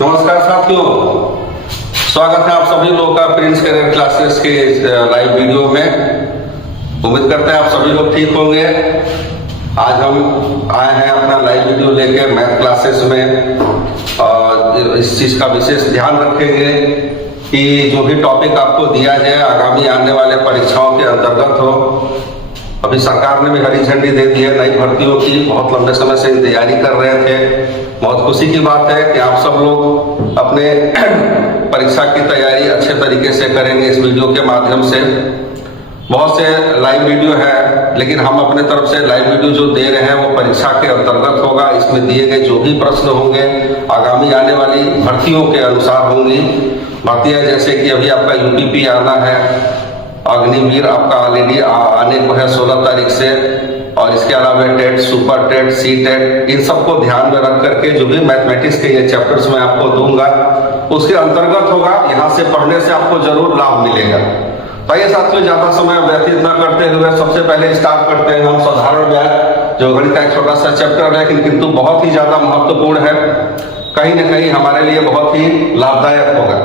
नमस्कार साथियों, स्वागत है आप सभी लोगों का प्रिंस करियर क्लासेस के लाइव वीडियो में। उम्मीद करते हैं आप सभी लोग ठीक होंगे। आज हम आए हैं अपना लाइव वीडियो लेके मैथ क्लासेस में, और इस चीज का विशेष ध्यान रखेंगे कि जो भी टॉपिक आपको दिया जाए आगामी आने वाले परीक्षाओं के अंतर्गत हो। अभी सरकार ने भी हरी झंडी दे दी है नई भर्तियों की, बहुत लंबे समय से तैयारी कर रहे थे। बहुत खुशी की बात है कि आप सब लोग अपने परीक्षा की तैयारी अच्छे तरीके से करेंगे। इस वीडियो के माध्यम से बहुत से लाइव वीडियो है, लेकिन हम अपने तरफ से लाइव वीडियो जो दे रहे हैं वो परीक्षा के अंतर्गत होगा। इसमें दिए गए जो भी प्रश्न होंगे आगामी आने वाली भर्तियों के अनुसार होंगी। भर्तियां जैसे कि अभी आपका यूटीपी आना है, अग्निवीर आपका ऑलरेडी आने को है 16 तारीख से, और इसके अलावा TET, super TET, C TET, इन सबको ध्यान में रख करके जो भी मैथमेटिक्स के ये चैप्टर्स मैं आपको दूंगा उसके अंतर्गत होगा। यहाँ से पढ़ने से आपको जरूर लाभ मिलेगा। तो ये साथियों, ज्यादा समय व्यतीत न करते हुए सबसे पहले स्टार्ट करते हैं हम साधारण ब्याज, जो गणित का एक छोटा सा चैप्टर है, लेकिन किंतु बहुत ही ज्यादा महत्वपूर्ण है, कहीं ना कहीं हमारे लिए बहुत ही लाभदायक होगा।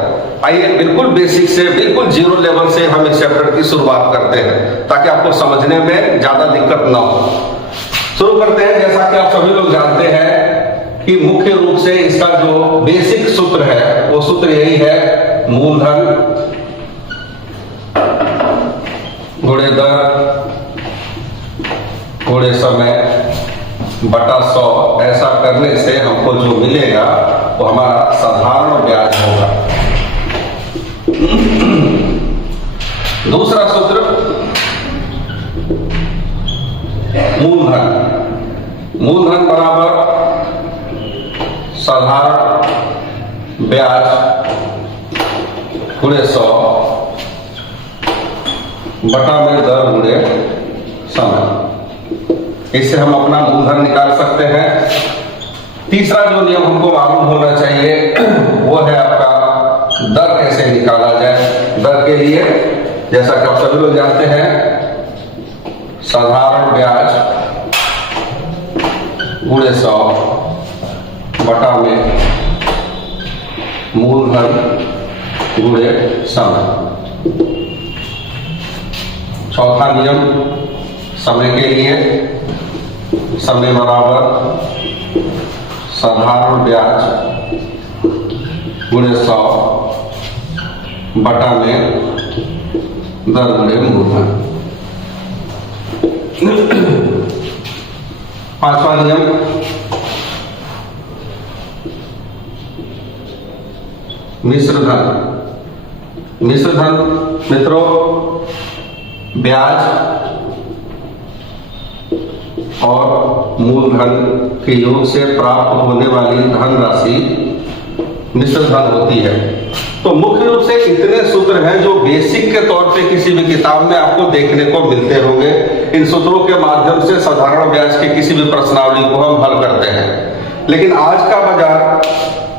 आइए बिल्कुल बेसिक से, बिल्कुल जीरो लेवल से हम इस चैप्टर की शुरुआत करते हैं ताकि आपको समझने में ज्यादा दिक्कत ना हो। शुरू करते हैं। जैसा कि आप सभी लोग जानते हैं कि मुख्य रूप से इसका जो बेसिक सूत्र है वो सूत्र यही है, मूलधन गुणे दर गुणे समय बटा 100। ऐसा करने से हमको जो मिलेगा वो हमारा साधारण ब्याज होगा। दूसरा सूत्र मूलधन बराबर साधारण ब्याज गुणे 100 बटा में दर गुणे समय। इससे हम अपना मूलधन निकाल सकते हैं। तीसरा जो नियम हमको मालूम होना चाहिए वो है आपका दर कैसे निकाला जाए। दर के लिए जैसा कि आप सभी लोग जानते हैं, साधारण ब्याज गुणे 100 बटा में मूलधन गुणे समय। चौथा नियम समय के लिए, समय बराबर साधारण ब्याज गुणे 100 बटा में दर गुणे मूलधन। पांचवा नियम मिश्रधन। मिश्रधन मित्रों, ब्याज और मूलधन के योग से प्राप्त होने वाली धनराशि मिश्रधन होती है। तो मुख्य रूप से इतने सूत्र हैं जो बेसिक के तौर पे किसी भी किताब में आपको देखने को मिलते होंगे। इन सूत्रों के माध्यम से साधारण ब्याज के किसी भी प्रश्नावली को हम हल करते हैं। लेकिन आज का बाजार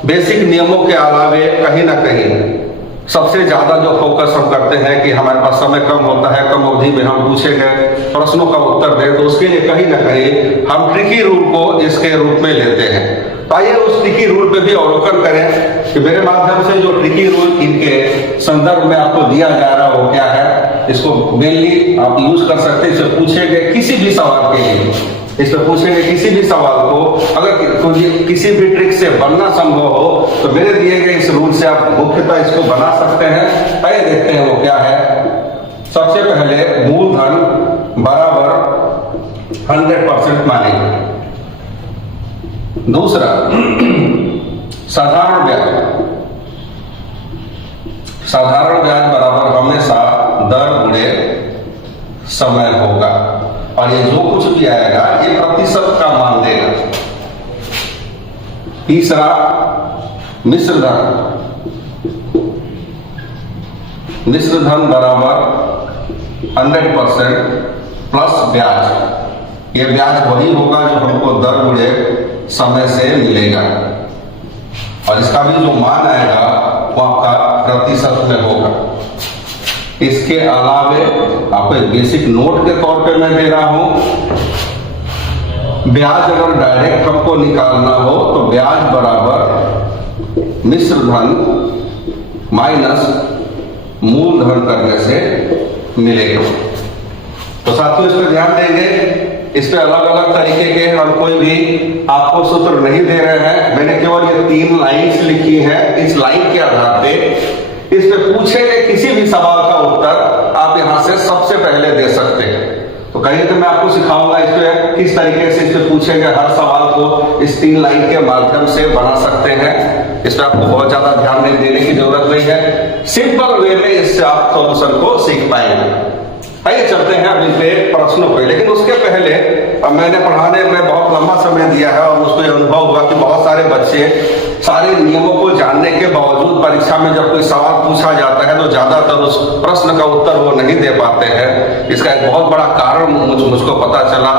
बेसिक नियमों के अलावे कहीं ना कहीं सबसे ज्यादा जो फोकस हम करते हैं कि हमारे पास समय कम होता है, कम अवधि में हम पूछे गए प्रश्नों का उत्तर दें, तो उसके लिए कहीं ना कहीं हम ट्रिकी रूल को इसके रूप में लेते हैं। तो आइए उस ट्रिकी रूल पे भी अवलोकन करें कि मेरे माध्यम से जो ट्रिकी रूल इनके संदर्भ में आपको दिया जा रहा हो क्या है। इसको मेनली आप यूज कर सकते हैं। इससे पूछे गए किसी भी सवाल के लिए, इसमें पूछेंगे किसी भी सवाल को, अगर किसी भी ट्रिक से बनना संभव हो तो मेरे दिए गए इस रूल से आप मुख्यतः इसको बना सकते हैं। आइए देखते हैं वो क्या है। सबसे पहले मूलधन बराबर 100% मानेंगे। दूसरा साधारण ब्याज। साधारण ब्याज बराबर हमेशा दर गुणे समय होगा, और ये जो कुछ भी आएगा ये प्रतिशत का मान देगा। तीसरा मिश्रधन। मिश्रधन बराबर 100% प्लस ब्याज। ये ब्याज वही होगा जो हमको दर गुणे समय से मिलेगा, और इसका भी जो मान आएगा वो आपका प्रतिशत में होगा। इसके अलावे आपको एक बेसिक नोट के तौर पे मैं दे रहा हूं, ब्याज अगर डायरेक्ट हमको निकालना हो तो ब्याज बराबर मिश्र धन माइनस मूलधन करने से मिलेगा। तो साथियों इस पर ध्यान देंगे, इस पे अलग अलग तरीके के हम कोई भी आपको सूत्र नहीं दे रहे हैं, मैंने केवल ये 3 लाइन्स लिखी हैं। इस लाइन के आधार पे इस पे पूछे गए किसी भी सवाल का उत्तर आप यहां से सबसे पहले दे सकते हैं। तो कहीं तो मैं आपको सिखाऊंगा इस पे किस तरीके से इस पे पूछे गए हर सवाल को इस 3 लाइन के माध्यम से बना सकते हैं। इस पे आपको बहुत ज्यादा ध्यान नहीं देने की जरूरत नहीं है, सिंपल वे में इससे आप सॉल्यूशन को सीख पाएंगे। आइए चलते हैं अभी पे प्रश्नों पे, लेकिन उसके पहले अब मैंने पढ़ाने में बहुत लंबा समय दिया है और मुझको अनुभव हुआ कि बहुत सारे बच्चे सारे नियमों को जानने के बावजूद परीक्षा में जब कोई सवाल पूछा जाता है तो ज्यादातर उस प्रश्न का उत्तर वो नहीं दे पाते हैं। इसका एक बहुत बड़ा कारण मुझको पता चला,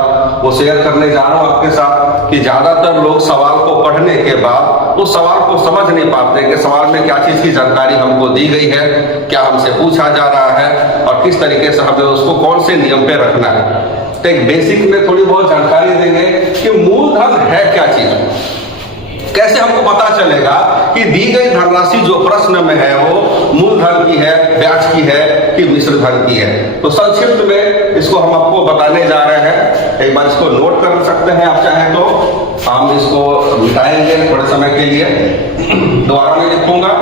वो शेयर करने जा रहा हूँ आपके साथ कि ज्यादातर लोग सवाल को पढ़ने के बाद उस सवाल को समझ नहीं पाते कि सवाल में क्या चीज की जानकारी हमको दी गई है, क्या हमसे पूछा जा रहा है और किस तरीके से हमें उसको कौन से नियम पे रखना है। तो एक बेसिक में थोड़ी बहुत जानकारी देंगे कि मूलधन है क्या चीज, कैसे हमको पता चलेगा कि दी गई धनराशि जो प्रश्न में है वो मूलधन की है, ब्याज की है कि मिश्र धन की है। तो संक्षिप्त में इसको हम आपको बताने जा रहे हैं, एक बार इसको नोट कर सकते हैं आप चाहें तो, हम इसको मिटाएंगे थोड़े समय के लिए, दोबारा मैं लिखूंगा।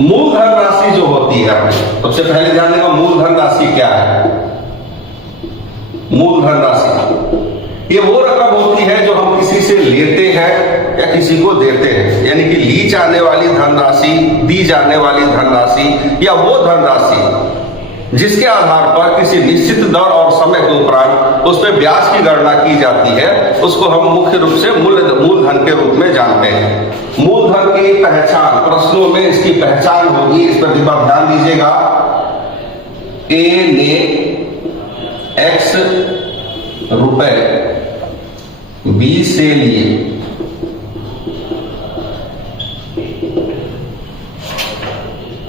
मूलधन राशि जो होती है, सबसे पहले ध्यान देगा मूलधन राशि क्या है। मूलधन राशि ये वो रकम होती है जो हम किसी से लेते हैं या किसी को देते हैं, यानी कि ली जाने वाली धनराशि, दी जाने वाली धनराशि या वो धनराशि जिसके आधार पर किसी निश्चित दर और समय के उपरांत उस पर ब्याज की गणना की जाती है, उसको हम मुख्य रूप से मूलधन के रूप में जानते हैं। मूलधन की पहचान प्रश्नों में इसकी पहचान होगी, इस पर ध्यान दीजिएगा। ए ने X रुपए B से लिए,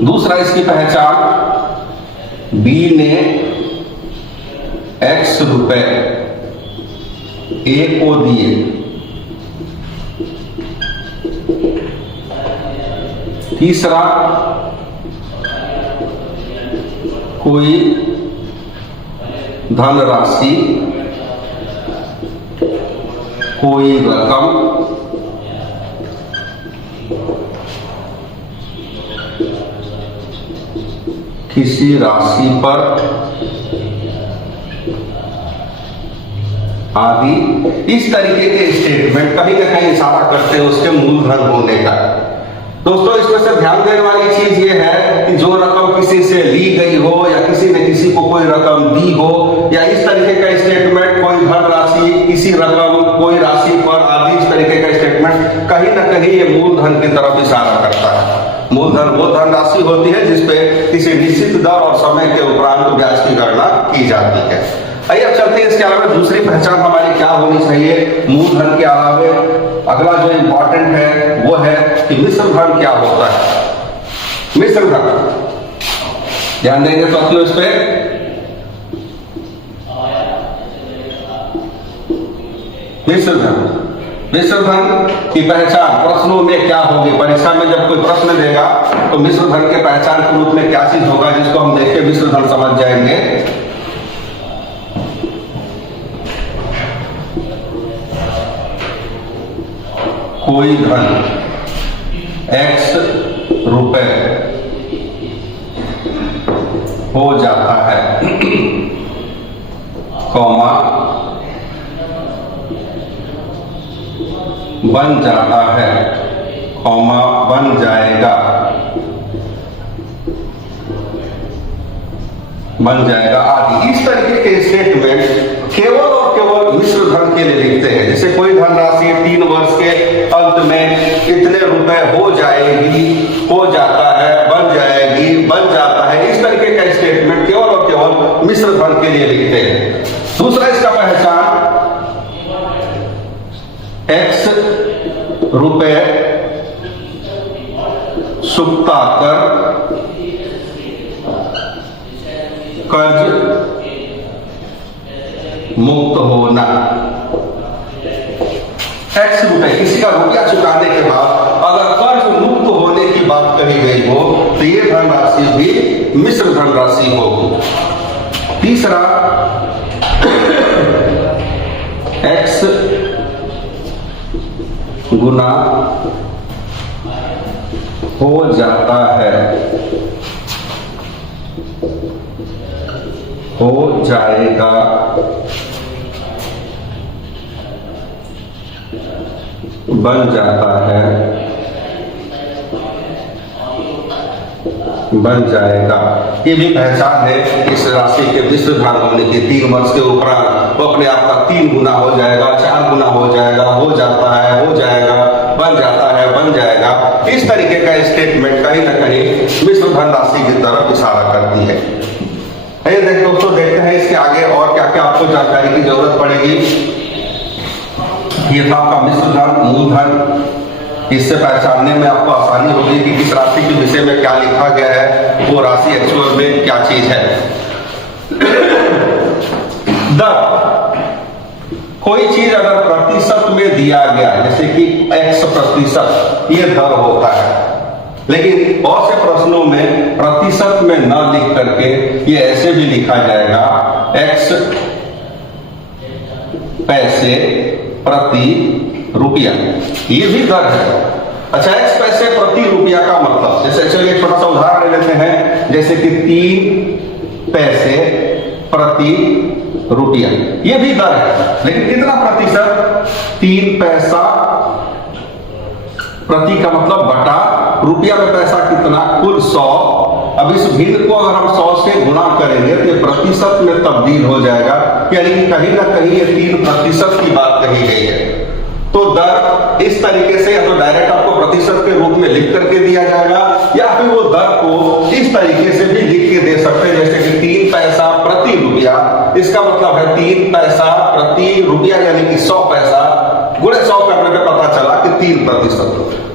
दूसरा इसकी पहचान B ने X रुपए A को दिए, तीसरा कोई धनराशि, कोई रकम किसी राशि पर आदि, इस तरीके के स्टेटमेंट कहीं ना कहीं इशारा करते हैं उसके मूलधन होने का। दोस्तों इसमें से ध्यान देने वाली चीज ये है कि जो रकम किसी से ली गई हो या किसी ने किसी को कोई रकम दी हो या इस तरीके का स्टेटमेंट, कोई धनराशि, किसी रकम, कोई राशि पर आदि, इस तरीके का स्टेटमेंट कहीं ना कहीं ये मूलधन की तरफ इशारा करता है। मूलधन वो धनराशि होती है जिसपे किसी निश्चित दर और समय के उपरांत ब्याज की गणना की जाती है। आइए अब चलते हैं, इसके अलावा दूसरी पहचान हमारी क्या होनी चाहिए मूलधन के अलावा। अगला जो इंपॉर्टेंट है वो है कि मिश्र धन क्या होता है। मिश्र धन ध्यान देंगे साथियों इस पे। मिश्र धन की पहचान प्रश्नों में क्या होगी, परीक्षा में जब कोई प्रश्न देगा तो मिश्र धन के पहचान के रूप में क्या चीज होगा, जिसको हम देख के मिश्र धन समझ जाएंगे। कोई धन X रुपए हो जाता है, कौमा बन जाता है, कौमा बन जाएगा, बन जाएगा आदि, इस तरीके के स्टेटमेंट केवल और केवल मिश्र धन के लिए लिखते हैं। जैसे कोई धनराशि 3 वर्ष के अंत में इतने रुपए हो जाएगी, हो जाता है, बन जाएगी, बन जाता है, इस तरीके का स्टेटमेंट केवल और केवल मिश्र धन के लिए लिखते हैं। दूसरा इसका पहचान X रुपए चुकता कर कर्ज मुक्त होना, x रुपए किसी का रुपया चुकाने के बाद अगर कर्ज मुक्त होने की बात कही गई हो तो ये धनराशि भी मिश्र धनराशि होगी। तीसरा, x गुना हो जाता है, हो जाएगा, बन जाता है, बन जाएगा। ये भी पहचान है इस राशि के मिश्र भाग होने की। 3 वर्ष के उपरांत वो अपने आप का 3 गुना हो जाएगा, 4 गुना हो जाएगा, हो जाता है, हो जाएगा, बन जाता है, बन जाएगा। इस तरीके का स्टेटमेंट कहीं ना कहीं मिश्र धनराशि की तरफ इशारा करती है। दोस्तों देखते हैं इसके आगे और क्या क्या आपको जानकारी की जरूरत पड़ेगी। ये था आपका मिश्र धन, मूलधन। इससे पहचानने में आपको आसानी होगी कि किस राशि के विषय में क्या लिखा गया है, वो राशि एक्चुअल में क्या चीज है। दर, कोई चीज अगर प्रतिशत में दिया गया, जैसे कि x%, ये दर होता है। लेकिन बहुत से प्रश्नों में प्रतिशत में न लिख करके ये ऐसे भी लिखा जाएगा x पैसे प्रति रुपया, ये भी दर है। अच्छा, x पैसे प्रति रुपया का मतलब, जैसे चलिए छोटा सा उदाहरण ले लेते हैं, जैसे कि 3 पैसे प्रति रुपया, ये भी दर है। लेकिन कितना प्रतिशत? 3 पैसा प्रति का मतलब बटा रुपया में पैसा कितना, कुल 100। अब इस भिन्न को अगर हम 100 से गुणा करेंगे तो ये प्रतिशत में तब्दील हो जाएगा, यानी कि कहीं ना कहीं ये 3% की बात कही गई है। तो दर इस तरीके से या तो डायरेक्ट आपको प्रतिशत के रूप में लिख करके दिया जाएगा, या फिर वो दर को इस तरीके से भी लिख के दे सकते हैं, जैसे कि 3 पैसा प्रति रुपया। इसका मतलब है 3 पैसा प्रति रुपया, यानी कि 100 पैसा गुणे 100 करने पे पता चला कि 3%।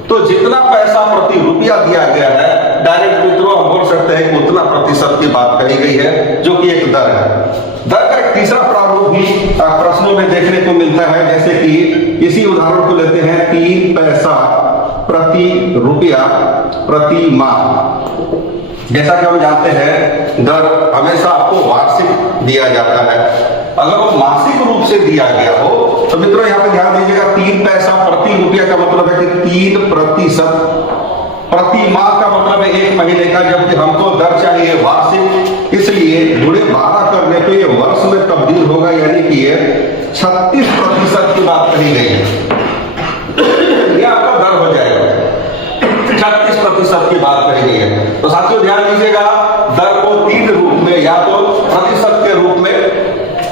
तो जितना पैसा प्रति रुपया दिया गया है, डायरेक्ट मित्रों हम बोल सकते हैं कि उतना प्रतिशत की बात कही गई है, जो कि एक दर है। दर का एक तीसरा प्रारूप भी प्रश्नों में देखने को मिलता है, जैसे कि इसी उदाहरण को लेते हैं, 3 पैसा प्रति रुपया प्रति माह। जैसा कि हम जानते हैं दर हमेशा आपको वार्षिक दिया जाता है। अगर वो मासिक रूप से दिया गया हो तो मित्रों यहाँ पे ध्यान दीजिएगा, 3 पैसा प्रति रुपया का मतलब है कि 3%, प्रति माह का मतलब है 1 महीने का, जबकि हमको दर चाहिए वार्षिक, इसलिए गुणे 12 करने पे ये वर्ष में तब्दील होगा, यानी कि ये 36% की बात कही गई है। ये आपका दर हो जाएगा, 36% की बात कही गई है। तो साथियों ध्यान दीजिएगा, दर को 3 रूप में, या तो प्रतिशत के रूप में,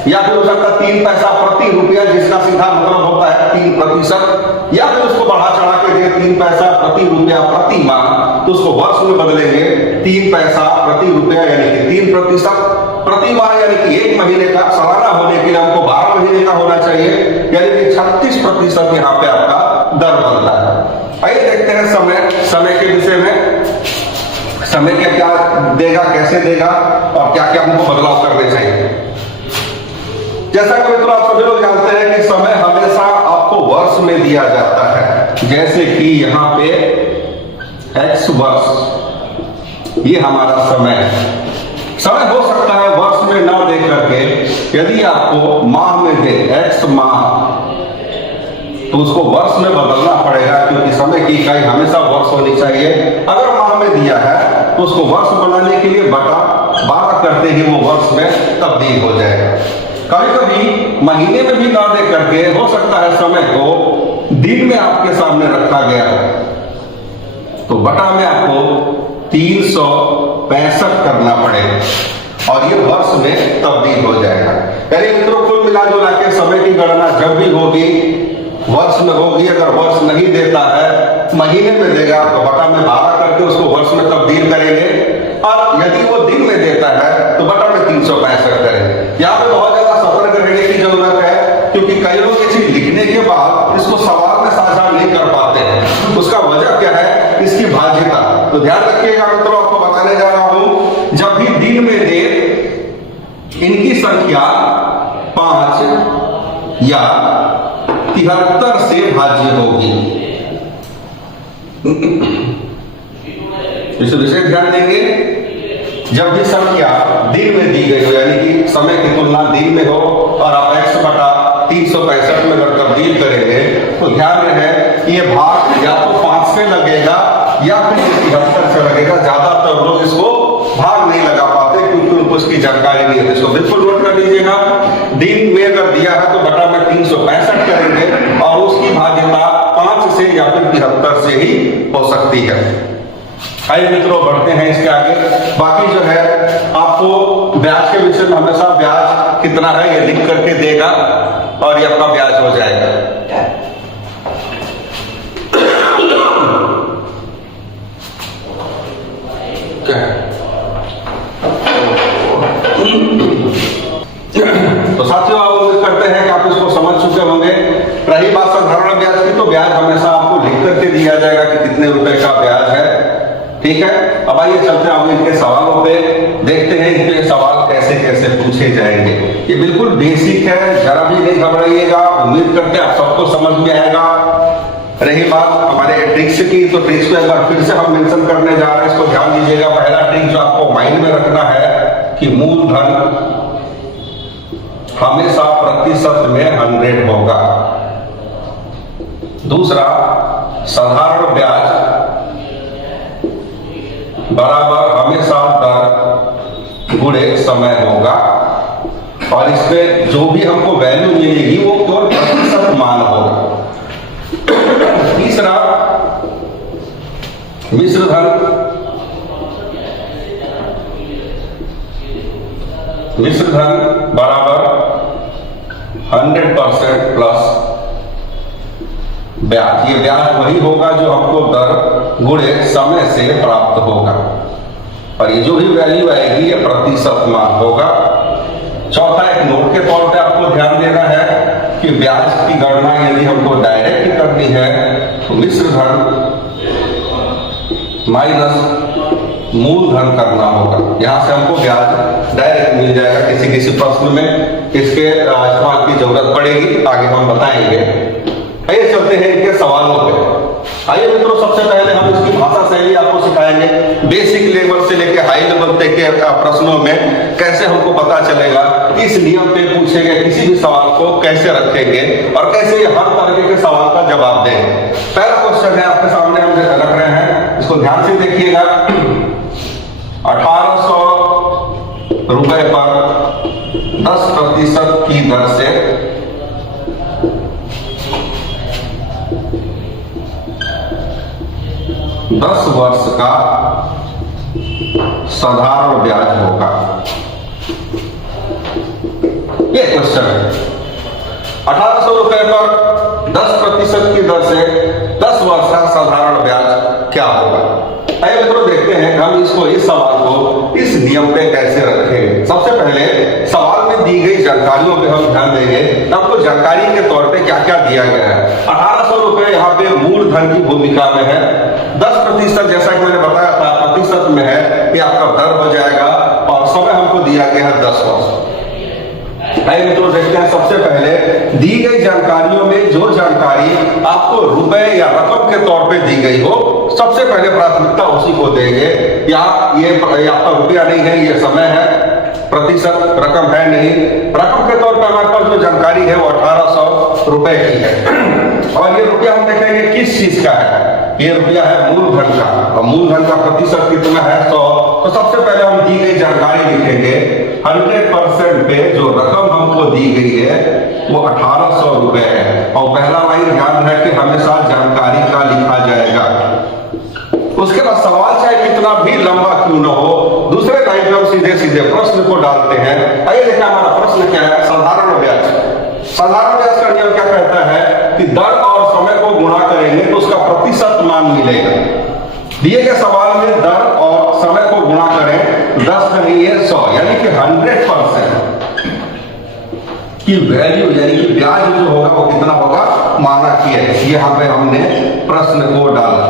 या फिर हो सकता 3 पैसा प्रति रुपया, जिसका सीधा मतलब होता है 3%, या फिर उसको बढ़ा चढ़ा के दे 3 पैसा प्रति रुपया प्रति माह, तो उसको वर्ष में बदलेंगे 3 पैसा प्रति रुपया, यानी कि 3% प्रति माह, यानी कि 1 महीने का। सालाना होने के लिए हमको 12 महीने का होना चाहिए, यानी कि 36% यहाँ पे आपका दर बनता है। आइए देखते हैं समय के विषय में, समय क्या क्या देगा, कैसे देगा और क्या क्या हमको बदलाव करने चाहिए। जैसा कि मित्रों आप सभी लोग जानते हैं कि समय हमेशा आपको वर्ष में दिया जाता है। जैसे कि यहाँ पे x वर्ष, ये हमारा समय है। समय हो सकता है वर्ष में ना दे करके, यदि आपको माह में दे x माह, तो उसको वर्ष में बदलना पड़ेगा, क्योंकि समय की इकाई हमेशा वर्ष होनी चाहिए। अगर माह में दिया है तो उसको वर्ष बनाने के लिए बटा 12 करते ही वो वर्ष में तब्दील हो जाएगा। कभी कभी महीने में भी ना दे करके हो सकता है समय को दिन में आपके सामने रखा गया है, तो बटा में आपको 365 करना पड़ेगा और ये वर्ष में तब्दील हो जाएगा। यानी मित्रों कुल मिला जुला के समय की गणना जब भी होगी वर्ष में होगी। अगर वर्ष नहीं देता है, महीने में देगा, तो बटा में 12 करके उसको वर्ष में तब्दील करेंगे, और यदि वो दिन में देता है तो बटा में 365 करेंगे। यहाँ पे बहुत ज्यादा सतर्क रहने की जरूरत है, क्योंकि कई लोग ये चीज लिखने के बाद इसको सवाल में साझा नहीं कर पाते हैं। उसका वजह क्या है? इसकी भाज्यता। तो ध्यान रखिएगा मित्रों, आपको बताने जा रहा हूं, जब भी दिन में दे इनकी संख्या 5 या 73 से भाज्य होगी। इस विषय ध्यान देंगे, जब भी संख्या दिन में दी गई हो, यानी कि समय की तुलना दिन में हो और आप x बटा 365 में अगर तब्दील करेंगे तो ध्यान रहे कि ये भाग या तो 5 से लगेगा या फिर 73 से लगेगा। ज्यादातर लोग इसको भाग नहीं लगा पाते क्योंकि उनको इसकी जानकारी नहीं है। इसको बिल्कुल नोट कर लीजिएगा, दिन में अगर दिया है तो बटा में 365 करेंगे और उसकी भाग्यता 5 से या फिर 73 से ही हो सकती है। आइए मित्रों बढ़ते हैं इसके आगे। बाकी जो है आपको ब्याज के विषय में हमेशा ब्याज कितना है ये लिख करके देगा और ये आपका ब्याज हो जाएगा। तो साथियों आप उम्मीद करते हैं कि आप इसको समझ चुके होंगे। रही बात साधारण ब्याज की, तो ब्याज हमेशा आपको लिख करके दिया जाएगा कि कितने रुपए का ब्याज है। ठीक है, अब आइए चलते हैं इनके सवालों पे, देखते हैं इनके सवाल कैसे कैसे पूछे जाएंगे। ये बिल्कुल बेसिक है, जरा भी नहीं घबराइएगा। उम्मीद करते हैं आप सबको समझ में आएगा। रही बात हमारे ट्रिक्स की, तो ट्रिक्स को एक बार फिर से हम मेंशन करने जा रहे हैं, इसको ध्यान दीजिएगा। पहला ट्रिक जो आपको माइंड में रखना है कि मूलधन हमेशा प्रतिशत में 100 होगा। दूसरा, साधारण ब्याज बराबर हमेशा दर गुणे समय होगा और इसमें जो भी हमको वैल्यू मिलेगी वो केवल प्रतिशत मान होगा। तीसरा, मिश्र धन बराबर 100% प्लस ब्याज। ये ब्याज वही होगा जो हमको दर गुणे समय से प्राप्त होगा और ये जो भी वैल्यू आएगी ये प्रतिशत मान होगा। चौथा, एक नोट के तौर पे आपको ध्यान देना है कि ब्याज की गणना यदि हमको डायरेक्ट ही करनी है तो मिश्र धन माइनस मूलधन करना होगा। यहां से हमको ब्याज डायरेक्ट मिल जाएगा। किसी किसी प्रश्न में इसके इस्तेमाल की जरूरत पड़ेगी, आगे हम बताएंगे। आइए चलते हैं इनके सवालों पे। आइए मित्रों, सबसे पहले हम इसकी भाषा शैली आपको सिखाएंगे। बेसिक लेवल से लेकर हाई लेवल तक के प्रश्नों में कैसे हमको पता चलेगा इस नियम पे पूछे गए किसी भी सवाल को कैसे रखेंगे और कैसे हर तरह के सवाल का जवाब देंगे। पहला क्वेश्चन है आपके सामने हम रख रहे हैं, इसको ध्यान से देखिएगा। 1800 रुपए पर 10% की दर से 10 वर्ष का साधारण ब्याज होगा। ये क्वेश्चन है। 1800 रुपए पर 10% की दर से 10 वर्ष का साधारण ब्याज क्या होगा। आइए मित्रों देखते हैं हम इसको, इस सवाल को इस नियम पे कैसे रखेंगे। सबसे पहले सवाल में दी गई जानकारियों पे हम ध्यान देंगे। आपको जानकारी के तौर पे क्या क्या दिया गया है। 1800 रुपए यहाँ पे मूलधन की भूमिका में है। 10% जैसा कि मैंने बताया था प्रतिशत में है, ये आपका दर हो जाएगा और समय हमको दिया गया है 10 वर्ष। आइए मित्रों देखते हैं, सबसे पहले दी गई जानकारियों में जो जानकारी आपको रुपए या रकम के तौर पे दी गई हो, सबसे पहले प्राथमिकता उसी को देंगे। या ये आपका रुपया नहीं है, ये समय है, प्रतिशत रकम है नहीं। रकम के तौर पर हमारे पास जो जानकारी है वो 1800 रुपए की है और ये रुपया हम देखेंगे किस चीज का है। ये रुपया है मूलधन का और मूलधन का प्रतिशत कितना है 100। तो सबसे पहले हम दी गई जानकारी लिखेंगे। 100% पे जो रकम हमको दी गई है वो 1800 रुपए है और पहला लाइन ध्यान रहे कि हमेशा जानकारी का लिखा जाएगा। उसके बाद सवाल चाहे कितना भी लंबा क्यों न हो, दूसरे लाइन पे हम सीधे सीधे प्रश्न को डालते हैं। आइए देखिए हमारा प्रश्न क्या है। साधारण ब्याज। साधारण ब्याज का नियम क्या कहता है कि दर और समय को गुणा करेंगे तो उसका प्रतिशत मान मिलेगा। दिए गए सवाल में दर और समय को गुणा करें, 10 नहीं है 100, यानी कि 100% की वैल्यू यानी कि ब्याज जो होगा वो कितना होगा माना किया है। यहाँ पे हमने प्रश्न को डाला।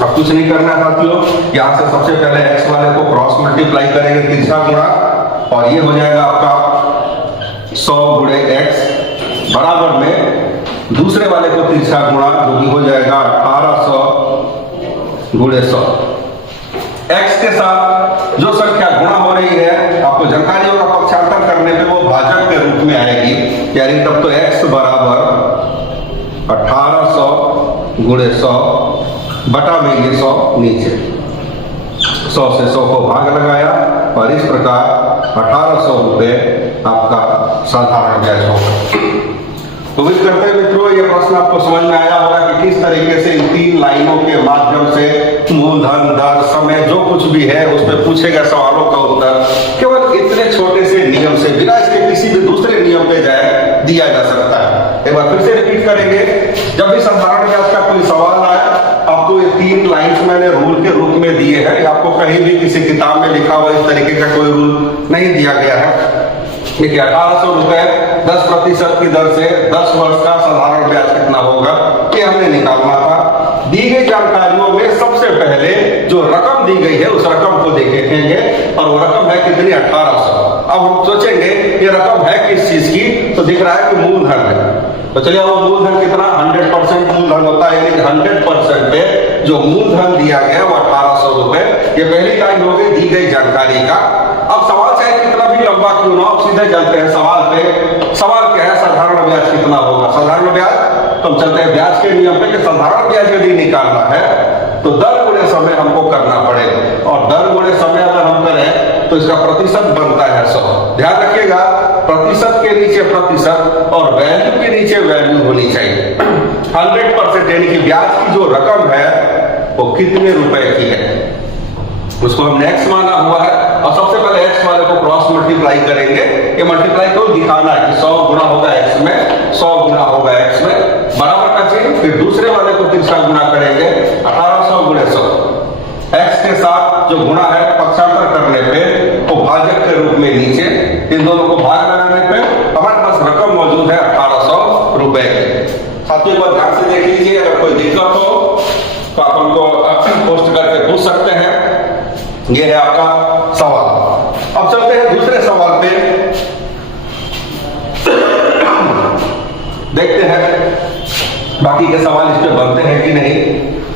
अब कुछ नहीं करना साथियों, यहां से सबसे पहले x वाले को क्रॉस मल्टीप्लाई करेंगे, तिरछा गुणा, और ये हो जाएगा आपका 100 गुणे x बराबर में दूसरे वाले को तिरछा गुणा, जो कि हो जाएगा 1800 गुणे 100। x के साथ जो संख्या गुणा हो रही है, आपको जानकारी होगा पक्षांतर करने पे वो भाजक के रूप में आएगी, यानी तब तो x बराबर 1800 गुणे 100 बटा में ये 100 नीचे, 100 से 100 को भाग लगाया और इस प्रकार 1800 रुपये आपका साधारण ब्याज होगा। उम्मीद करते हैं मित्रों ये प्रश्न आपको समझ में आया होगा कि किस तरीके से इन 3 लाइनों के माध्यम से मूलधन, दर, समय जो कुछ भी है उसमें पूछे गए सवालों का उत्तर केवल इतने छोटे से नियम से, बिना इसके किसी भी दूसरे नियम पे जाए, दिया जा सकता है। एक बार फिर से रिपीट करेंगे, जब भी साधारण ब्याज का कोई सवाल आए, आपको ये 3 लाइन्स मैंने रूल के रूप में दिए हैं। आपको कहीं भी किसी किताब में लिखा हुआ इस तरीके का कोई रूल नहीं दिया गया है। देखिए 1800 रुपए 10% की दर से 10 वर्ष का साधारण ब्याज कितना होगा, ये हमने निकालना था। दी गई जानकारियों में सबसे पहले जो रकम दी गई है उस रकम को देखेंगे, और वो रकम है कितनी, 1800। अब हम सोचेंगे ये रकम है किस चीज की, तो दिख रहा है कि मूलधन है। तो चलिए वो मूलधन कितना, 100% मूलधन होता है, यानी 100% पे जो मूलधन दिया गया वो 1800 रुपए। ये पहली लाइन हो गई दी गई जानकारी का। अब सवाल चाहे कितना भी लंबा क्यों ना, अब सीधे चलते हैं सवाल पे। सवाल क्या है, साधारण ब्याज कितना होगा। साधारण ब्याज तो हम चलते हैं ब्याज के नियम पे कि साधारण ब्याज यदि निकालना है तो दर गुणे समय हमको करना पड़ेगा, और दर गुणे समय अगर हम करें तो इसका प्रतिशत बनता है 100। ध्यान रखिएगा, प्रतिशत के नीचे प्रतिशत और वैल्यू के नीचे वैल्यू होनी चाहिए। 100% यानी कि ब्याज की जो रकम है वो कितने रुपए की है, उसको हमने x माना हुआ है, और सबसे पहले x वाले को क्रॉस मल्टीप्लाई करेंगे। ये मल्टीप्लाई को दिखाना है कि 100 गुणा होगा x में, 100 गुणा होगा x में, बराबर का चिन्ह, फिर दूसरे वाले को तिरछा गुणा करेंगे 1800 गुणे 100। x के साथ जो गुणा है पक्षांतर करने पे वो भाजक के रूप में नीचे, इन दोनों को भाग लगाने पे हमारे पास रकम मौजूद है 1800 रुपए की। साथियों को ध्यान से देख लीजिए, अगर कोई दिक्कत हो तो आप हमको पोस्ट करके पूछ सकते हैं। ये है आपका सवाल। अब चलते हैं दूसरे सवाल पे, देखते हैं बाकी के सवाल इस पे बनते हैं कि नहीं।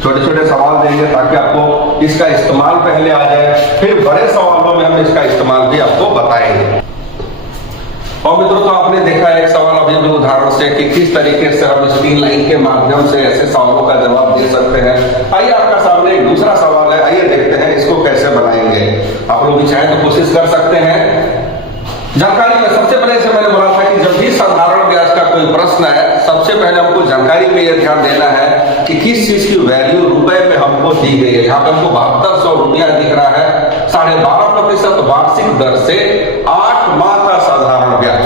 छोटे छोटे सवाल देंगे ताकि आपको इसका इस्तेमाल पहले आ जाए, फिर बड़े सवालों में हम इसका इस्तेमाल भी आपको बताएंगे। और मित्रों तो आपने देखा एक सवाल अभी भी उदाहरण से कि किस तरीके से हम इस 3 लाइन के माध्यम से ऐसे सवालों का जवाब दे सकते हैं। आइए आपका सामने एक दूसरा सवाल है, आइए देखते हैं इसको कैसे बनाएंगे। आप लोग भी चाहे तो कोशिश कर सकते हैं। जानकारी में सबसे पहले से मैंने बोला था कि जब भी साधारण ब्याज का कोई प्रश्न है, सबसे पहले हमको जानकारी में यह ध्यान देना है कि किस चीज की वैल्यू रुपए में हमको दी गई है। यहाँ पे हमको 7200 रुपया दिख रहा है, 12.5% वार्षिक दर से 8 माह का साधारण ब्याज,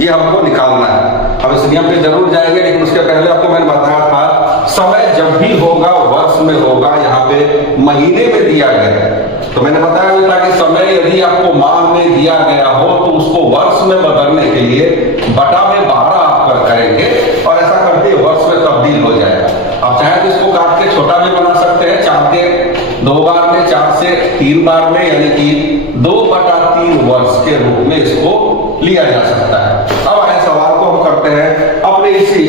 ये हमको निकालना है। हम इस नियम पे जरूर जाएंगे, लेकिन उसके पहले आपको मैंने बताया था समय जब भी होगा वर्ष में होगा, यहाँ पे महीने में दिया गया है। तो मैंने बताया था कि समय यदि आपको माह में दिया गया हो तो उसको वर्ष में बदलने के लिए बटा में 12 आप करेंगे, और ऐसा करके वर्ष में तब्दील हो जाएगा। आप चाहे तो इसको काट के छोटा भी बना सकते हैं, 4 के 2 बार में, 4 से 3 बार में, यानी कि 2/3 वर्ष के रूप में इसको लिया जा सकता है। अब आए सवाल को हम करते हैं अपने इसी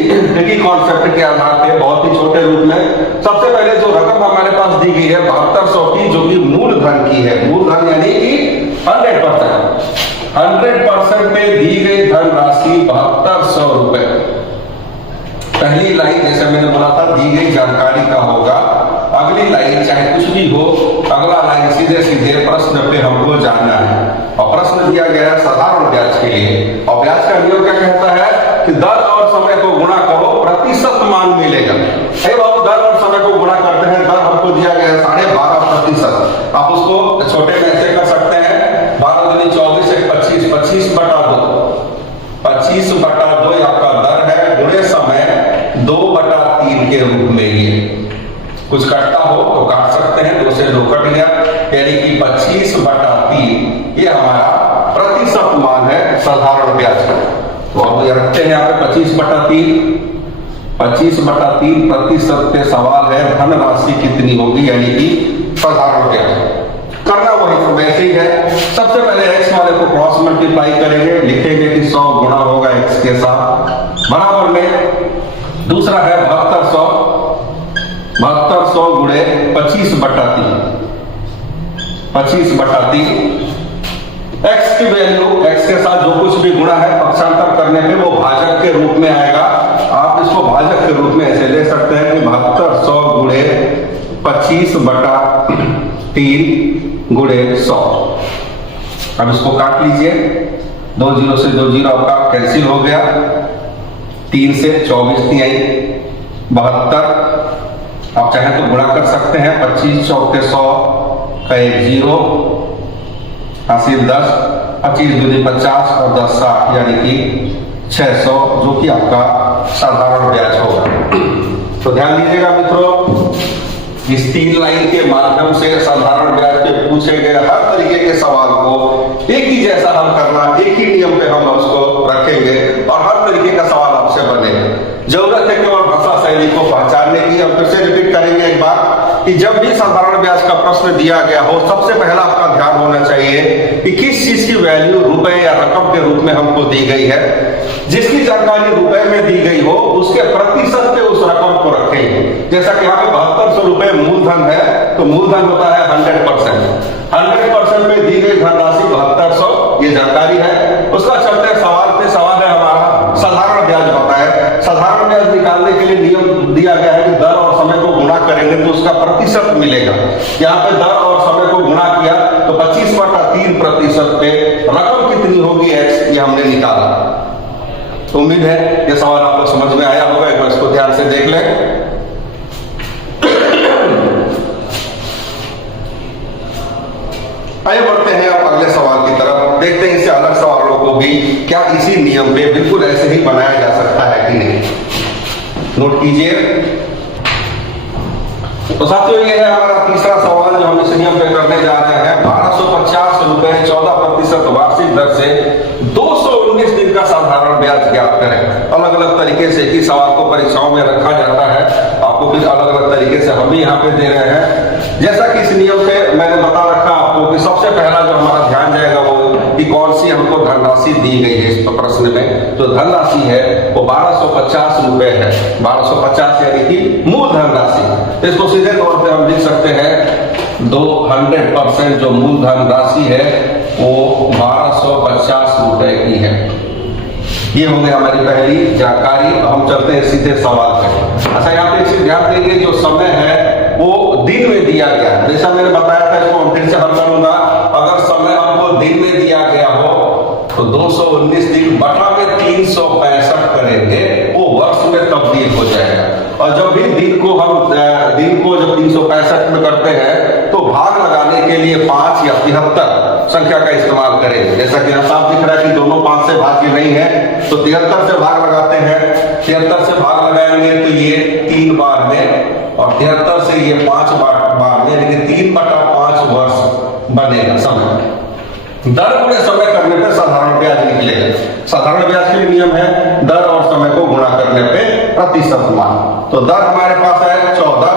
कॉन्सेप्ट के आधार पे, बहुत ही छोटे रूप में। सबसे पहले जो रकम हमारे पास दी गई है 7200 की, जो कि मूलधन की है, मूलधन यानी कि 100% पे दी गई धन राशि 7200 रुपए। पहली लाइन जैसे मैंने बोला था दी गई जानकारी का होगा, अगली लाइन चाहे कुछ भी हो, अगला लाइन सीधे सीधे प्रश्न पे हमको जाना है। और प्रश्न दिया गया है साधारण ब्याज के लिए, और ब्याज का नियम क्या कहता है कि दर और समय को गुणा करो, प्रतिशत मान मिलेगा। बाबू दर और समय को गुणा करते हैं, दर हमको दिया गया है 12.5%। आप उसको छोटे में ऐसे कर सकते हैं, 12 दूनी 24 से 25, 25/2, 25/2 आपका दर है, गुणे समय 2/3 के रूप में। ये कुछ कटता हो तो काट सकते हैं, 2 से 2 कट गया, यानी कि 25/3 ये हमारा प्रतिशत मान है साधारण ब्याज का। तो अब ये रखते हैं यहाँ पे 25/3 प्रतिशत पे सवाल है धन राशि कितनी होगी, यानी कि साधारण ब्याज। करना वही वैसे ही है। सबसे पहले x वाले को क्रॉस मल्टीप्लाई करेंगे, लिखेंगे कि 100 गुणा होगा x के साथ बराबर में दूसरा है 7200 गुणे 25/3 x की वैल्यू x के साथ जो कुछ भी गुणा है पक्षांतर करने पे वो भाजक के रूप में आएगा। आप इसको भाजक के रूप में ऐसे ले सकते हैं कि 7200 गुणे 25/3 गुणे 100। अब इसको काट लीजिए, 2 0 से 2 0 आपका कैंसिल हो गया, 3 से 24 नहीं आई 72। आप चाहे तो गुणा कर सकते हैं, 25 चौके 100 का 1 0 हासिल 10, 25 दूनी 50 और 10 60 यानी कि 600 जो कि आपका साधारण ब्याज होगा। तो ध्यान दीजिएगा मित्रों, इस 3 लाइन के माध्यम से साधारण ब्याज के पूछे गए हर तरीके के सवाल को एक ही जैसा हल करना, एक ही नियम पे हम उसको रखेंगे और हर तरीके का सवाल आपसे बनेगा। जरूरत है केवल भाषा शैली को पहचानने की। हम फिर से रिपीट करेंगे एक बार कि जब भी साधारण ब्याज का प्रश्न दिया गया हो, सबसे पहला आपका ध्यान होना चाहिए कि किस चीज की वैल्यू रुपए या रकम के रूप में हमको दी गई है। जिसकी जानकारी रुपए में दी गई हो उसके प्रतिशत पे उस रकम को रखेंगे। जैसा कि यहाँ पे 7200 रुपए मूलधन है, तो मूलधन होता है 100%। 100% पे दी गई धनराशि 7200, ये जानकारी है। उसका चलते सवाल पे सवाल है हमारा साधारण ब्याज होता है। साधारण ब्याज निकालने के लिए नियम दिया गया है कि दर और समय को गुणा करेंगे तो उसका प्रतिशत मिलेगा। यहाँ पे दर और समय को गुणा किया तो 25/3% पे रकम कितनी होगी x, ये हमने निकाला। तो उम्मीद है ये सवाल आपको समझ में आया होगा। एक बार इसको ध्यान से देख लें। आइए बढ़ते हैं अब अगले सवाल की तरफ, देखते हैं इससे अलग सवालों को भी क्या इसी नियम पे बिल्कुल ऐसे ही बनाया जा सकता है कि नहीं। नोट कीजिए। तो साथियों ये है हमारा तीसरा सवाल जो हम इस नियम पे करने जा रहे हैं। 1250 रुपए 14% वार्षिक दर से 219 दिन का साधारण ब्याज ज्ञात करें। अलग अलग तरीके से इस सवाल को परीक्षाओं में रखा जाता है, आपको भी अलग अलग तरीके से हम भी यहाँ पे दे रहे हैं। जैसा कि इस नियम पे मैंने बता रखा आपको कि सबसे पहला जो हमारा ध्यान जाएगा वो कि कौन सी हमको धनराशि दी गई है इस प्रश्न में। जो धनराशि है वो 1250 रुपए है। 1250 यानी कि मूल धनराशि। इसको सीधे तौर पे हम लिख सकते हैं 100% जो मूल धनराशि है वो 1250 रुपए की है। ये हो गई हमारी पहली जानकारी। हम चलते हैं सीधे सवाल पे। अच्छा, यहाँ पे ध्यान देंगे जो समय है वो दिन में दिया गया है। जैसा मैंने बताया था, इसको हम फिर से हल करूंगा। अगर समय हमको दिन में दिया गया हो तो 219 दिन बटा में 365 करेंगे, वो वर्ष में तब्दील हो जाएगा। और जब भी दिन को जब 365 में करते हैं तो भाग लगाने के लिए 5 या 73 संख्या का इस्तेमाल करेंगे। जैसा कि यहाँ साफ दिख रहा है कि दोनों 5 से भाज्य नहीं है, तो 73 से भाग लगाते हैं। 73 से भाग लगाएंगे तो ये 3 बार में, और 73 से ये 5 बार में, यानी 3/5 वर्ष बनेगा समय। दर गुणे समय करने पे साधारण ब्याज निकलेगा। साधारण ब्याज के लिए नियम है दर और समय को गुणा करने पे प्रतिशत मान। तो दर हमारे पास है 14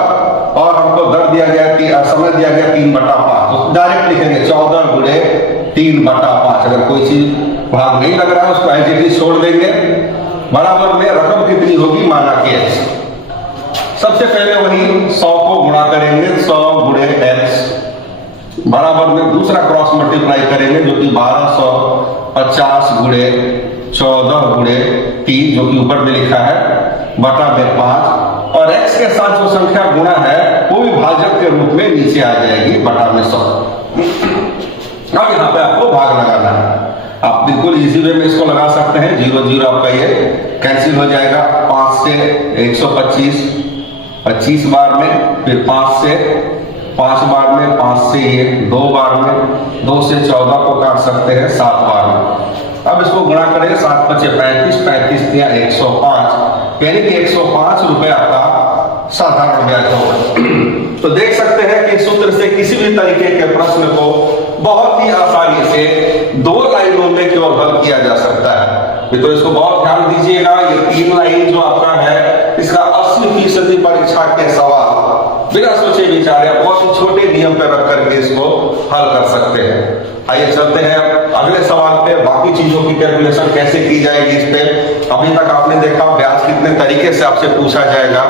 और हमको दर दिया गया कि समय दिया गया 3/5, तो डायरेक्ट लिखेंगे 14 गुणे 3/5। अगर कोई चीज भाग नहीं लग रहा है उसको एज इट इज छोड़ देंगे। बराबर में रकम कितनी होगी माना कि x। सबसे पहले वही 100 को गुणा करेंगे, 100 गुणे x बराबर में दूसरा क्रॉस मल्टीप्लाई करेंगे जो कि 1250 गुणे 14 गुणे 3 जो कि ऊपर में लिखा है बटा में 5, और x के साथ जो संख्या गुणा है वो भी भाजक के रूप में नीचे आ जाएगी बटा में 100। अब यहाँ पे आपको भाग लगाना है। आप बिल्कुल इजी वे में इसको लगा सकते हैं। 0 0 आपका ये कैंसिल हो जाएगा। 5 से 125 25 बार में, फिर 5 से 5 बार में, 5 से ये 2 बार में, 2 से 14 को काट सकते हैं 7 बार में। अब इसको गुणा करें, 7 × 5 = 35, 35 दिया 105, यानी कि 105 रुपए आपका साधारण ब्याज होगा। तो देख सकते हैं कि सूत्र से किसी भी तरीके के प्रश्न को बहुत ही आसानी से 2 लाइनों में केवल हल किया जा सकता है। तो इसको बहुत ध्यान दीजिएगा। ये 3 लाइन जो आपका है इसका 80% परीक्षा के सवाल बिना सोचे विचारे बहुत ही छोटे नियम पे रख करके इसको हल कर सकते हैं। आइए चलते हैं अगले सवाल पे, बाकी चीजों की कैलकुलेशन कैसे की जाएगी इस पे। अभी तक आपने देखा ब्याज कितने तरीके से आपसे पूछा जाएगा,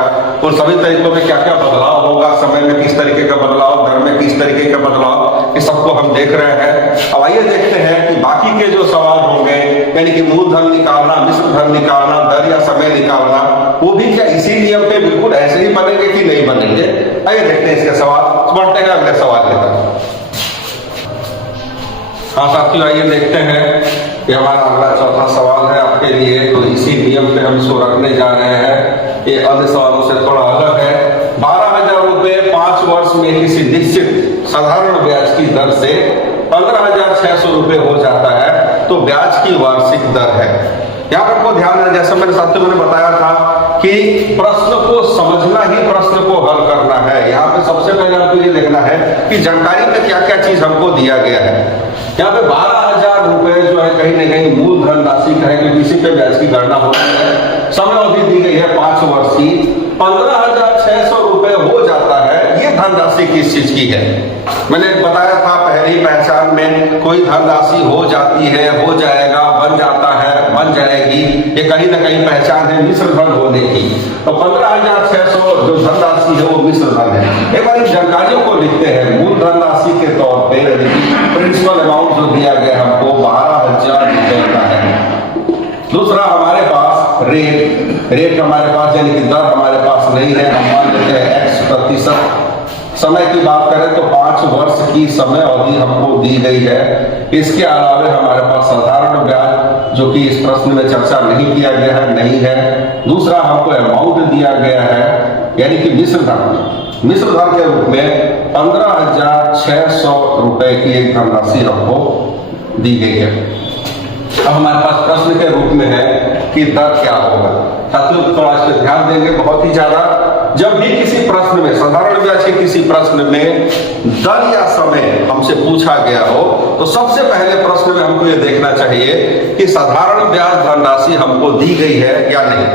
उन सभी तरीकों में क्या क्या बदलाव होगा, समय में किस तरीके का बदलाव, दर में किस तरीके का बदलाव, इस सबको हम देख रहे हैं। अब आइए देखते हैं कि बाकी के जो सवाल होंगे, यानी कि मूलधन निकालना, मिश्र धन निकालना, दर या समय निकालना, वो भी क्या इसी नियम पे बिल्कुल ऐसे ही बनेंगे कि नहीं बनेंगे। आइए देखते हैं इसके सवाल, बढ़ते हैं अगले सवाल की तरफ। हाँ साथियों, आइए देखते हैं, ये हमारा अगला चौथा सवाल है आपके लिए। तो इसी नियम पे हम इसको रखने जा रहे हैं, ये अन्य सवालों से थोड़ा अलग है। 12,000 रुपए 5 वर्ष में किसी निश्चित साधारण ब्याज की दर से 15,600 रुपए हो जाता है, तो ब्याज की वार्षिक दर है। यहाँ पर आपको ध्यान देना, जैसे मेरे साथियों मैंने बताया था कि प्रश्न को समझना ही प्रश्न को हल करना है। यहाँ पे सबसे पहले आपको ये देखना है कि जानकारी में क्या क्या चीज हमको दिया गया है। यहाँ पे 12,000 रुपए जो है कहीं ना कहीं मूलधन राशि का है, क्योंकि इसी पे ब्याज की गणना होती है। समय अवधि दी गई है 5 वर्ष की, 15,600 रुपए हो जाता है। ये धनराशि किस चीज की है? मैंने बताया था पहली पहचान में, कोई धनराशि हो जाती है, हो जाएगा, बन जाता है, बन जाएगी, ये कहीं ना कहीं पहचान है मिश्र धन होने की। तो 15,600 जो धनराशि है वो मिश्र धन है। एक बार इन जानकारियों को लिखते हैं। मूल धनराशि के तौर पे प्रिंसिपल अमाउंट जो दिया गया हमको 12,000 रुपए का है। दूसरा हमारे पास रेट हमारे पास, यानी कि दर हमारे पास नहीं है, हम मान लेते हैं x%। समय की बात करें तो 5 वर्ष की समय अवधि हमको दी गई है। इसके अलावे हमारे पास साधारण ब्याज, जो कि इस प्रश्न में चर्चा नहीं किया गया है, नहीं है। दूसरा हमको अमाउंट दिया गया है, यानी कि मिश्र धन के रूप में 15,600 रुपए की एक धनराशि हमको दी गई है। अब हमारे पास प्रश्न के रूप में है कि दर क्या होगा। साथियों थोड़ा इस पर ध्यान देंगे बहुत ही ज्यादा। जब भी किसी प्रश्न में, साधारण ब्याज के किसी प्रश्न में दर या समय हमसे पूछा गया हो, तो सबसे पहले प्रश्न में हमको ये देखना चाहिए कि साधारण ब्याज धनराशि हमको दी गई है या नहीं।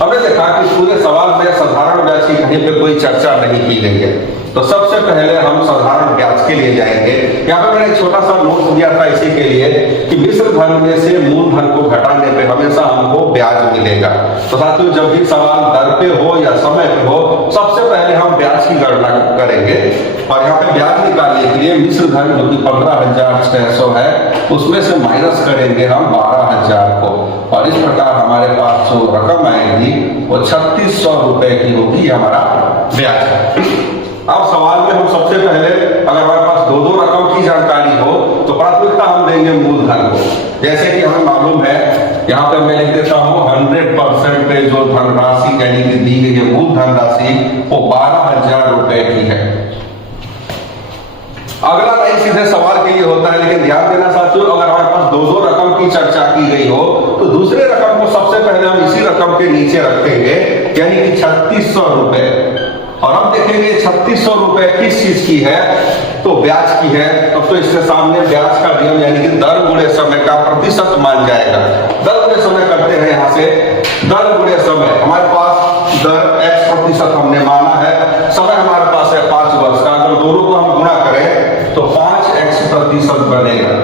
हमने देखा कि पूरे सवाल में साधारण ब्याज की कहीं पे कोई चर्चा नहीं की गई है, तो सबसे पहले हम साधारण ब्याज के लिए जाएंगे। यहाँ पे मैंने एक छोटा सा नोट दिया था इसी के लिए कि मिश्र धन में से मूल धन को घटाने पे हमेशा हमको ब्याज मिलेगा। तो साथियों जब भी सवाल दर पे हो या समय पे हो, सबसे पहले हम ब्याज की गणना करेंगे। और यहाँ पे ब्याज निकालने के लिए मिश्र धन जो कि 15,600 है, उसमें से माइनस करेंगे हम 12,000 को, और इस प्रकार हमारे पास जो रकम आएगी वो 3,600 रुपए की होगी, हमारा ब्याज है। अब सवाल में हम सबसे पहले, अगर हमारे पास दो रकम की जानकारी हो, तो प्राथमिकता हम देंगे मूलधन को। जैसे कि हमें मालूम है, यहाँ पे मैं लिख देता हूँ 100% पे जो धनराशि यानी कि दी गई है मूल धनराशि, वो 12,000 रुपए की है। अगला लाइन सीधे सवाल के लिए होता है, लेकिन ध्यान देना साथियों, अगर हमारे पास दो रकम की चर्चा की गई हो, तो दूसरे रकम को सबसे पहले हम इसी रकम के नीचे रखेंगे, यानी कि 3,600 रुपए। और हम देखेंगे 3,600 रुपए किस चीज की है, तो ब्याज की है। तो इसके सामने ब्याज का नियम, यानी कि दर गुणे समय का प्रतिशत मान जाएगा। दर गुणे समय करते हैं, यहाँ से दर गुणे समय, हमारे पास दर x% हमने माना है, समय हमारे पास है 5 वर्ष का। अगर दोनों को हम गुणा करें तो 5x% बनेगा,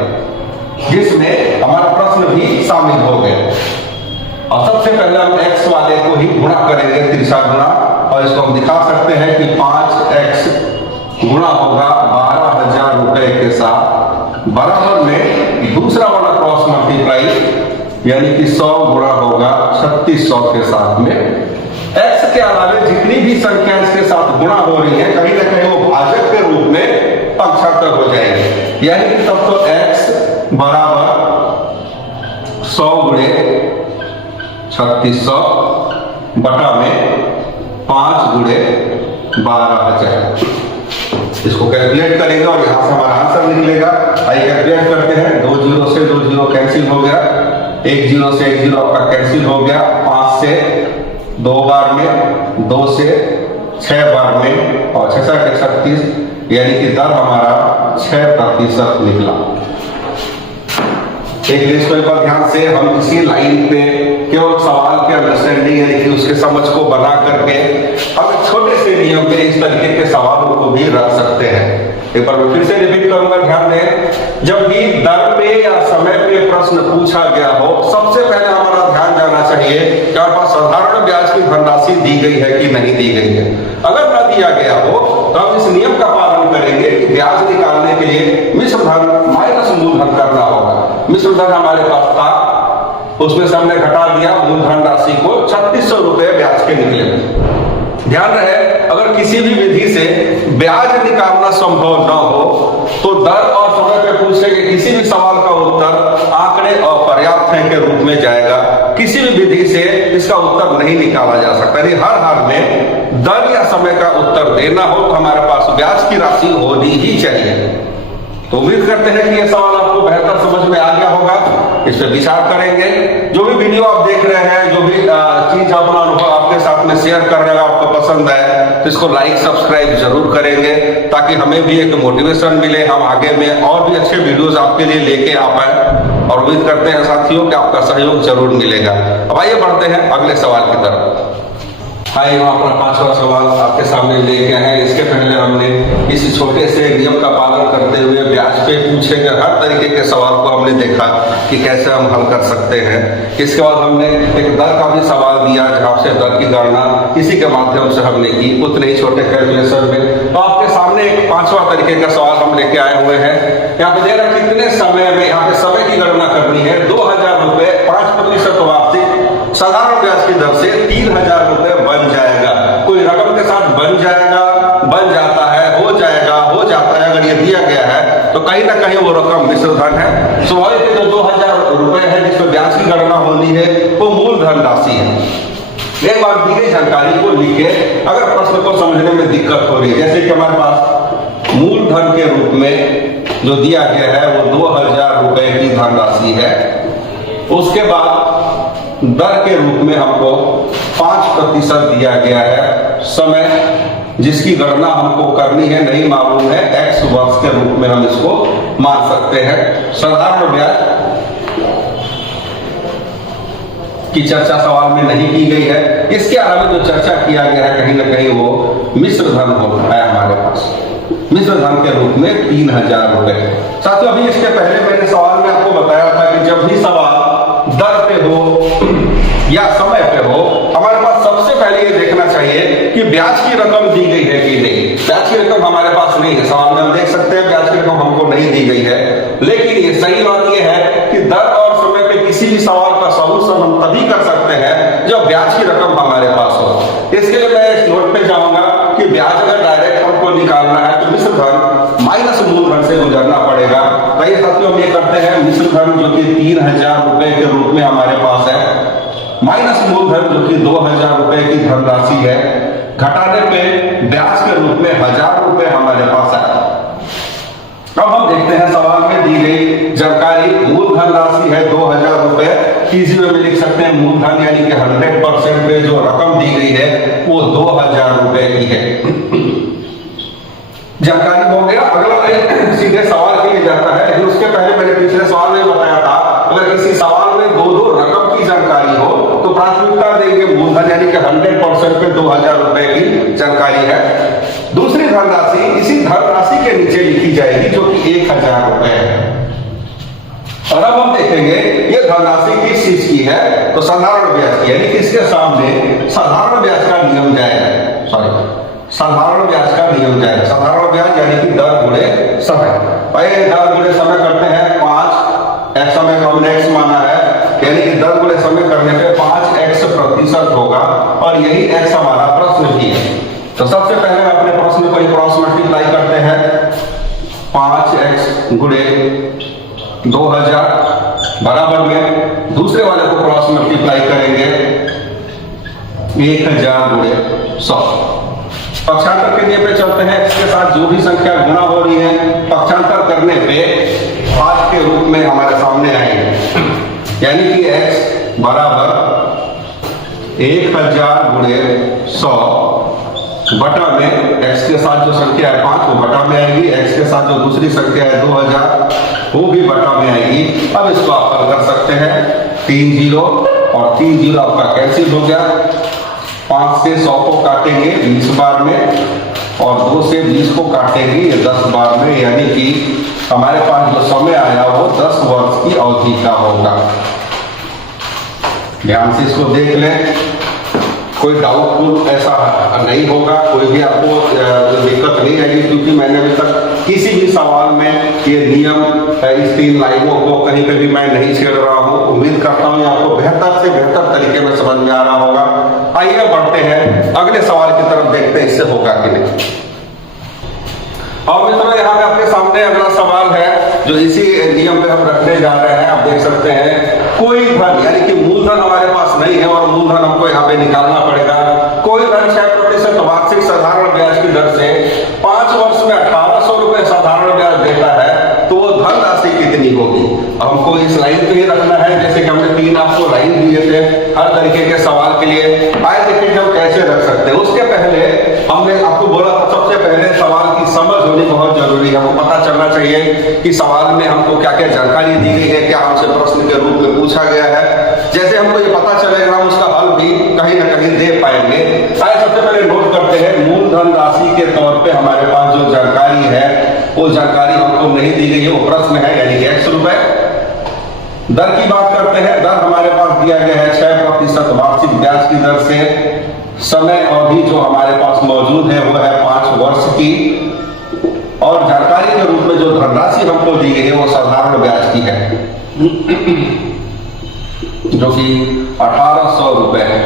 जिसमें हमारा प्रश्न भी शामिल हो गया। और सबसे पहले हम x वाले को ही गुणा करेंगे, तिरछा गुणा, और इसको हम दिखा सकते हैं कि 5x गुणा होगा 12,000 रुपए के साथ, बराबर में दूसरा वाला क्रॉस मल्टीप्लाई, यानी कि 100 गुणा होगा 3,600 के साथ में। x के अलावे जितनी भी संख्या इसके साथ गुणा हो रही है, कहीं ना कहीं वो भाजक के रूप में पक्षांतर हो जाएंगे, यानी कि तब तो x बराबर 100 गुणे 3,600 बटा में 5 गुणे 12,000। इसको कैलकुलेट करेंगे और यहां से हमारा आंसर निकलेगा। आइए कैलकुलेट करते हैं। 2 जीरो से 2 जीरो कैंसिल हो गया, 1 जीरो से 1 जीरो आपका कैंसिल हो गया, 5 से 2 बार में, 2 से 6 बार में, और 6 से 36, यानी कि दर हमारा 6% निकला। एक लिस्ट पर ध्यान से हम इसी लाइन पे केवल सवाल के अंडरस्टैंडिंग, यानी कि उसके समझ को बना करके हम छोटे से नियम पे इस तरीके के सवालों को भी रख सकते हैं। एक बार मैं फिर से रिपीट करूंगा, ध्यान दें। जब भी दर पे या समय पे प्रश्न पूछा गया हो, सबसे पहले हमारा ध्यान जाना चाहिए कि हमारे पास साधारण ब्याज की धनराशि दी गई है कि नहीं दी गई है। अगर न दिया गया हो तो हम इस नियम का पालन करेंगे कि ब्याज निकालने के लिए मिश्र धन माइनस मूलधन करना होगा। मिश्र धन हमारे पास था, उसमें से हमने घटा दिया, मूलधन राशि को 3600 रुपए ब्याज के निकले। ध्यान रहे, अगर किसी भी विधि से ब्याज निकालना संभव न हो तो दर और समय पे पूछे गए किसी भी सवाल का उत्तर आंकड़े अपर्याप्त हैं के रूप में जाएगा। किसी भी विधि से इसका उत्तर नहीं निकाला जा सकता। यानी हर हाल में दर या समय का उत्तर देना हो तो हमारे पास ब्याज की राशि होनी ही चाहिए। तो उम्मीद करते हैं कि यह सवाल आपको बेहतर समझ में आ गया होगा, इस पर विचार करेंगे। जो भी वीडियो आप देख रहे हैं, जो भी चीज अपना अनुभव आपके साथ में शेयर कर रहे हैं, आपको पसंद है तो इसको लाइक सब्सक्राइब जरूर करेंगे ताकि हमें भी एक मोटिवेशन मिले, हम आगे में और भी अच्छे वीडियोस आपके लिए लेके आ पाए। और उम्मीद करते हैं साथियों कि आपका सहयोग जरूर मिलेगा। अब आइए बढ़ते हैं अगले सवाल की तरफ। हाँ, यहाँ अपना 5वां सवाल आपके सामने लेके आए हैं। इसके पहले हमने इस छोटे से नियम का पालन करते हुए ब्याज पे पूछे गए हर तरीके के सवाल को हमने देखा कि कैसे हम हल कर सकते हैं। इसके बाद हमने एक दर का भी सवाल दिया जहाँ से दर की गणना इसी के माध्यम से हमने की, उतने ही छोटे कैलकुलेशन में। तो आपके सामने एक 5वां तरीके का सवाल हम लेके आए हुए हैं। यहाँ पे दे रहा कितने समय में, यहाँ पे समय की गणना करनी है। 2000 रुपए 5% वापसी साधारण ब्याज की दर से 3000 रुपए बन जाएगा। कोई रकम के साथ बन जाएगा, बन जाता है, हो जाएगा, हो जाता है। अगर ये दिया गया है तो कहीं ना कहीं वो रकम मिश्र धन है। स्वाभाविक जो 2000 रुपए है जिसमें ब्याज की गणना होनी है वो मूलधन राशि है। एक बार दी गई जानकारी को लिखे, अगर प्रश्न को समझने में दिक्कत हो रही है, जैसे कि हमारे पास मूलधन के रूप में जो दिया गया है वो 2000 रुपए की धनराशि है। उसके बाद दर के रूप में हमको 5% दिया गया है। समय जिसकी गणना हमको करनी है नहीं मालूम है, x वर्ष के रूप में हम इसको मान सकते हैं। साधारण ब्याज की चर्चा सवाल में नहीं की गई है। इसके अलावा जो चर्चा किया गया है कहीं ना कहीं वो मिश्र धन होता है हमारे पास, मिश्र धन के रूप में 3000 रुपए। साथियों, अभी इसके पहले मैंने सवाल में आपको बताया था कि जब भी सवाल दर पे हो या समय पे हो, हमारे पास सबसे पहले ये देखना चाहिए कि ब्याज की रकम दी गई है कि नहीं। ब्याज की रकम हमारे पास नहीं है, सवाल में हम देख सकते हैं ब्याज की रकम हमको नहीं दी गई है। लेकिन ये सही बात ये है कि दर और समय पे किसी भी सवाल का सॉल्यूशन हम तभी कर सकते हैं जब ब्याज की रकम हमारे पास हो। इसके लिए मैं इस नोट पे जाऊंगा कि ब्याज अगर डायरेक्ट हमको निकालना है तो मिश्र धन माइनस मूलधन से गुजरना पड़ेगा। तो ये साथियों हम ये करते हैं, मिश्र धन जो कि 3000 रुपए के रूप में हमारे पास है, माइनस मूलधन जो कि 2000 रुपए की धनराशि है, घटाने पे ब्याज के रूप में 1000 रुपए हमारे पास है। अब हम देखते हैं सवाल में दी गई जानकारी। मूलधन राशि है 2000 रुपए, इसी में लिख सकते हैं मूलधन यानी कि 100% पे जो रकम दी गई है वो 2000 रुपए की है। जानकारी हो गया। अगला सीधे सवाल के लिए जाता है, लेकिन उसके पहले मैंने पिछले सवाल में बताया था अगर किसी सवाल में दो रकम की जानकारी हो तो प्राथमिकता देंगे मूलधन यानी कि 100% पे 2000 रुपए की जानकारी है। दूसरी धनराशि इसी धनराशि के नीचे लिखी जाएगी जो कि 1000 रुपए है। और अब हम देखेंगे ये धनराशि किस चीज की है, तो साधारण ब्याज की, यानी कि इसके सामने साधारण ब्याज का नियम जाएगा। साधारण ब्याज का नियम जाएगा। साधारण ब्याज यानी कि दर गुणे समय। पहले दर गुणे समय करते हैं 5, x समय को हमने x माना है, यानी कि दर गुणे समय करने पे 5x% होगा और यही x हमारा प्रश्न भी है। तो सबसे पहले अपने प्रश्न को क्रॉस मल्टीप्लाई करते हैं। 5x गुणे 2000 बराबर में दूसरे वाले को क्रॉस मल्टीप्लाई करेंगे 1000 गुणे 100। पक्षांतर के नियम पे चलते हैं। इसके साथ जो भी संख्या गुणा हो रही है पक्षांतर करने पे 5 के रूप में हमारे सामने आएंगे, यानी कि x बराबर 1000 गुणे 100 बटा में x के साथ जो संख्या है 5 वो बटा में आएगी, x के साथ जो दूसरी संख्या है 2000 वो भी बटा में आएगी। अब इसको आप हल कर सकते हैं। 3 0 और 3 0 आपका कैंसिल हो गया। 5 से 100 को काटेंगे 20 बार में और 2 से 20 को काटेंगे ये 10 बार में, यानी कि हमारे पास जो समय आया वो 10 वर्ष की अवधि का होगा। ध्यान से इसको देख लें, कोई डाउटफुल ऐसा नहीं होगा, कोई भी आपको दिक्कत नहीं आएगी, क्योंकि मैंने अभी तक किसी भी सवाल में ये नियम इस 3 लाइनों को कहीं पे भी मैं नहीं छेड़ रहा हूँ। उम्मीद करता हूँ आपको बेहतर से बेहतर तरीके में समझ में आ रहा होगा। आइए बढ़ते हैं अगले सवाल की तरफ, देखते हैं इससे होगा कि नहीं। और मित्रों यहाँ पे आपके सामने अगला सवाल है जो इसी नियम पे हम रखने जा रहे हैं। आप देख सकते हैं कोई धन, यानी कि मूलधन हमारे पास नहीं है और मूलधन हमको यहाँ पे निकालना पड़ेगा। कोई धन 6% वार्षिक साधारण ब्याज की दर से 5 वर्ष में 1800 रुपए साधारण ब्याज देता है, तो वो धन राशि कितनी होगी। हमको इस लाइन पे ही रखना है, जैसे कि हमने 3 आपको लाइन दिए थे हर तरीके के सवाल के लिए। आइए देखिए हम कैसे रख सकते हैं। उसके पहले हमने आपको बोला था सबसे पहले सवाल की समझ होनी बहुत जरूरी है। हमको पता चलना चाहिए कि सवाल में हमको क्या क्या जानकारी दी गई है, क्या हमसे प्रश्न के रूप में पूछा गया है। जैसे हमको ये पता चलेगा हम उसका हल भी कहीं ना कहीं दे पाएंगे। आइए सबसे पहले नोट करते हैं मूलधन राशि के तौर पे हमारे पास जो जानकारी है वो जानकारी हमको नहीं दी गई है, वो प्रश्न है, यानी कि x रुपए। दर की बात करते हैं, दर हमारे पास दिया गया है 6% वार्षिक ब्याज की दर से। समय अवधि जो हमारे पास मौजूद है वो है 5 वर्ष की, और जानकारी के रूप में जो धनराशि हमको दी गई है वो साधारण ब्याज की है जो कि 1800 रुपए है।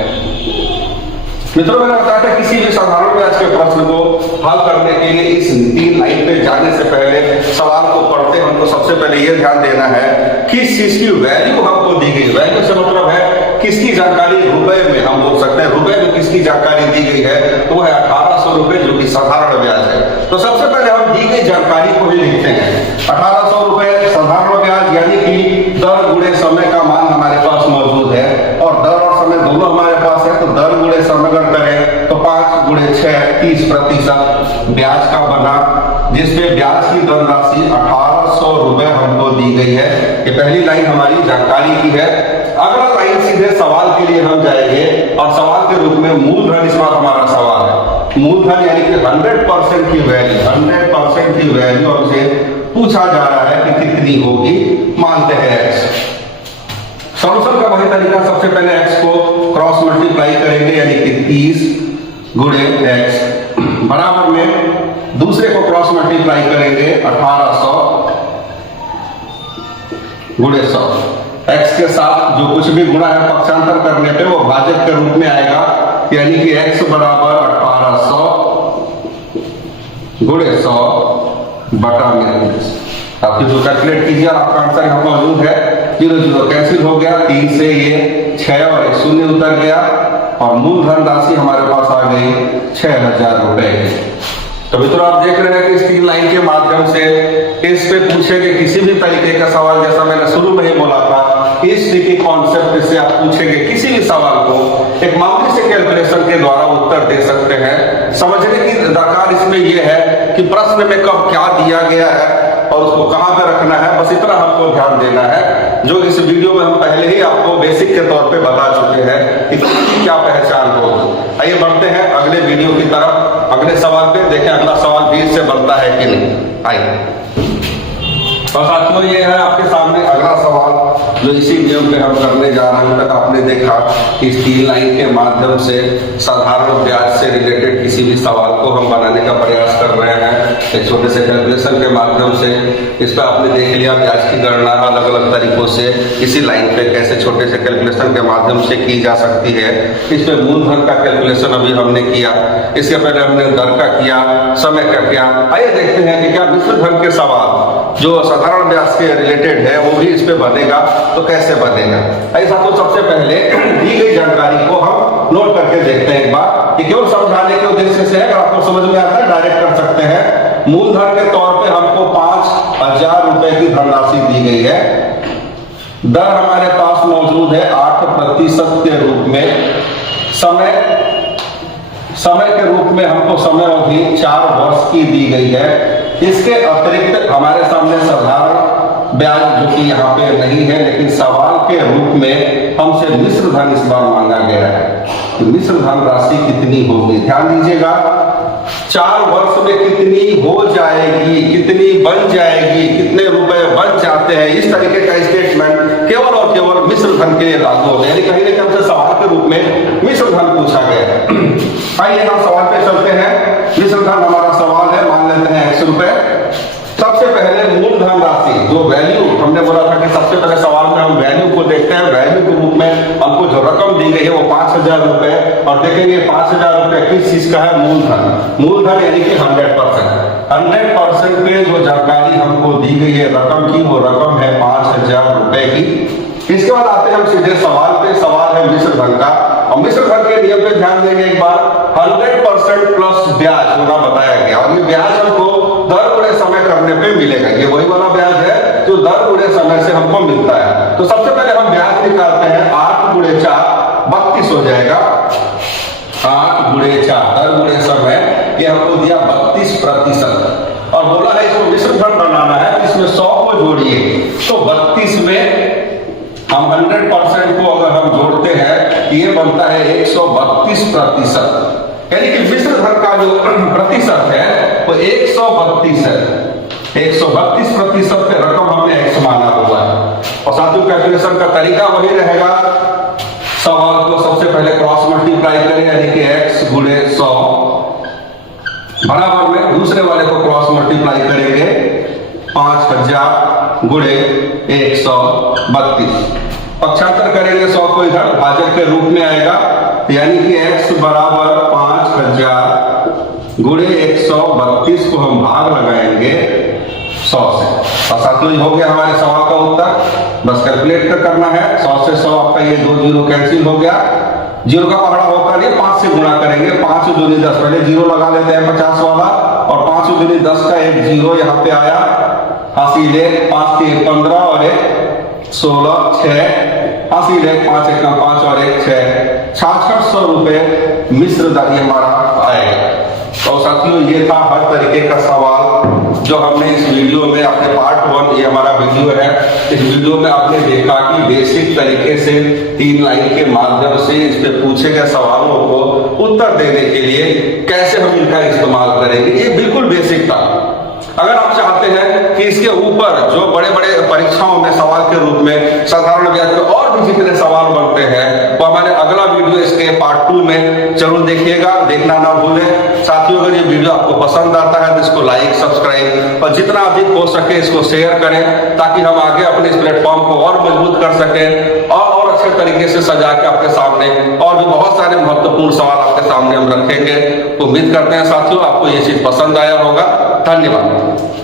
मित्रों मैंने बताया था किसी भी साधारण ब्याज के प्रश्न को हल करने के लिए इस 3 लाइन पे जाने से पहले सवाल को पढ़ते हमको सबसे पहले यह ध्यान देना है किस चीज की वैल्यू हमको दी गई। वैल्यू से मतलब है किसकी जानकारी रुपए में, हम बोल सकते हैं रुपए में किसकी जानकारी दी गई है, तो वो है 1800 रुपए जो कि साधारण ब्याज है। तो सबसे पहले हम दी गई जानकारी को ही लिखते हैं। 1800 रुपए साधारण ब्याज, यानी कि दर गुणे समय का मान हमारे पास मौजूद है, और दर और समय दोनों हमारे पास है, तो दर गुणे समय करें तो 5 गुणे 6 30% ब्याज का बना, जिसपे ब्याज की धनराशि 1800 रुपए हमको दी गई है। ये पहली लाइन हमारी जानकारी की है। अगला लाइन सीधे सवाल के लिए हम जाएंगे, और सवाल के रूप में मूलधन इस बार हमारा सवाल है। मूलधन यानी कि 100% की वैल्यू, 100% की वैल्यू हमसे पूछा जा रहा है कि कितनी होगी। मानते हैं x। सॉल्यूशन का वही तरीका, सबसे पहले x को क्रॉस मल्टीप्लाई करेंगे, यानी कि 30 गुणे x बराबर में दूसरे को क्रॉस मल्टीप्लाई करेंगे 1800 गुणे 100। x के साथ जो कुछ भी गुणा है पक्षांतर करने पे वो भाजक के रूप में आएगा, यानी कि x बराबर 1800 गुणे 100 बटा में। आप जो कैलकुलेट कीजिए आपका आंसर यहाँ मौजूद है। 0 0 कैंसिल हो गया, 3 से ये 6 और 1 शून्य उतर गया, और मूलधन राशि हमारे पास आ गई 6000 रुपए। तो मित्रों आप देख रहे हैं कि इस 3 लाइन के माध्यम से इस पे पूछे गए किसी भी तरीके का सवाल, जैसा मैंने शुरू में ही बोला था, इस ट्रिकी कॉन्सेप्ट से आप पूछेंगे किसी भी सवाल को एक मामूली से कैलकुलेशन के द्वारा उत्तर दे सकते हैं। समझने की दरकार इसमें यह है कि प्रश्न में कब क्या दिया गया है और उसको कहां पे रखना है, बस इतना हमको ध्यान देना है, जो इस वीडियो में हम पहले ही आपको बेसिक के तौर पे बता चुके हैं कि क्या पहचान होगी। आइए बढ़ते हैं अगले वीडियो की तरफ, अगले सवाल पे देखें अगला सवाल भी इससे बनता है कि नहीं। आइए और साथियों ये है आपके सामने अगला सवाल जो इसी नियम पे हम करने जा रहे हैं। तक आपने देखा कि इस 3 लाइन के माध्यम से साधारण ब्याज से रिलेटेड किसी भी सवाल को हम बनाने का प्रयास कर रहे हैं एक छोटे से कैलकुलेशन के माध्यम से। इस पर आपने देख लिया ब्याज की गणना अलग अलग तरीकों से इसी लाइन पे कैसे छोटे से कैलकुलेशन के माध्यम से की जा सकती है। इस पे मूलधन का कैलकुलेशन अभी हमने किया, इसके पहले हमने दर का किया, समय का किया। आइए देखते हैं कि क्या मिश्र धन के सवाल जो साधारण ब्याज से रिलेटेड है वो भी इस पे बनेगा, तो कैसे बनेगा। ऐसा तो सबसे पहले दी गई जानकारी को हम नोट करके देखते हैं एक बार, कि केवल समझाने के उद्देश्य से है। अगर आपको समझ में आता है डायरेक्ट कर सकते हैं। मूलधन के तौर पे हमको 5000 रुपए की धनराशि दी गई है। दर हमारे पास मौजूद है 8% के रूप में। समय के रूप में हमको समय अवधि 4 वर्ष की दी गई है। इसके अतिरिक्त हमारे सामने साधारण ब्याज जो कि यहाँ पे नहीं है, लेकिन सवाल के रूप में हमसे मिश्र धन इस बार मांगा गया है। तो मिश्र धन राशि कितनी होगी, ध्यान दीजिएगा। 4 वर्ष में कितनी हो जाएगी, कितनी बन जाएगी, कितने रुपए बन जाते हैं, इस तरीके का स्टेटमेंट केवल और केवल मिश्र धन के लिए लागू होता है। यानी कहीं ना कहीं हमसे सवाल के रूप में मिश्र धन पूछा गया है। आइए हम सवाल पे चलते हैं। मिश्र धन हमारा सवाल है, मान लेते हैं 100 रुपए। सबसे पहले मूलधन राशि जो वैल्यू हमने बोला था कि सबसे पहले सवाल में हम वैल्यू को देखते हैं। वैल्यू के रूप में हमको जो रकम दी गई है वो 5000 रुपए, और देखेंगे 5000 रुपए किस चीज का है, मूलधन। मूलधन यानी कि 100% पे जो जानकारी हमको दी गई है रकम की, वो रकम है 5000 रुपए की। इसके बाद आते हैं हम सीधे सवाल पे। सवाल है मिश्र धन का, और मिश्र धन के नियम पे ध्यान देंगे एक बार। 100% प्लस ब्याज होना बताया गया, और ये ब्याज हमको दर गुणे समय करने पे मिलेगा। ये वही वाला ब्याज है जो दर गुणे समय से हमको मिलता है। तो सबसे पहले हम ब्याज निकालते हैं। 8 गुणे 4 32 हो जाएगा। 8 गुणे 4 दर गुणे समय, ये हमको दिया 32%। और बोला है इसको मिश्र धन बनाना है, इसमें 100 को जोड़िए। तो 32 में हम 100% को अगर हम जोड़ते हैं, ये बनता है 132%। यानी कि मिश्र धन का जो प्रतिशत है वो 132 है। 132% पे रकम हमने x माना हुआ है। और साथियों कैलकुलेशन का तरीका वही रहेगा। सवाल को सबसे पहले क्रॉस मल्टीप्लाई करें, यानी कि x गुणे 100 बराबर में दूसरे वाले को क्रॉस मल्टीप्लाई करेंगे 5000 गुणे 132। पक्षांतर करेंगे 100 को इधर भाजक के रूप में आएगा, यानी कि x बराबर 5000 गुणे 132 को हम भाग लगाएंगे 100 से। और साथियों हो गया हमारे सवाल का उत्तर। बस कैलकुलेट करना है। 100 से 100 आपका ये 2 जीरो कैंसिल हो गया। जीरो का पकड़ा होता नहीं, 5 से गुणा करेंगे। 5 दूनी 10, पहले जीरो लगा लेते हैं 50 वाला, और 5 दूनी 10 का एक जीरो यहाँ पे आया। 80 ले 5 3 15 और 1 16 6 80 ले 5 1 5 और 1 6 6600 रुपए मिश्र धन हमारा आएगा। तो साथियों ये था हर तरीके का सवाल जो हमने इस वीडियो में अपने पार्ट 1, ये हमारा वीडियो है, इस वीडियो में आपने देखा कि बेसिक तरीके से 3 लाइन के माध्यम से इस पे पूछे गए सवालों को उत्तर देने के लिए कैसे हम इनका इस्तेमाल करेंगे, ये बिल्कुल बेसिक था। अगर आप चाहते हैं कि इसके ऊपर जो बड़े बड़े परीक्षाओं में सवाल के रूप में साधारण ब्याज पे और भी जितने सवाल बनते हैं, तो हमारे अगला वीडियो इसके पार्ट 2 में जरूर देखिएगा, देखना ना भूलें। साथियों अगर ये वीडियो आपको पसंद आता है तो इसको लाइक सब्सक्राइब और जितना अधिक हो सके इसको शेयर करें, ताकि हम आगे अपने इस प्लेटफॉर्म को और मजबूत कर सकें और अच्छे तरीके से सजा के आपके सामने और भी बहुत सारे महत्वपूर्ण सवाल आपके सामने हम रखेंगे। उम्मीद करते हैं साथियों आपको ये चीज पसंद आया होगा। धन्यवाद।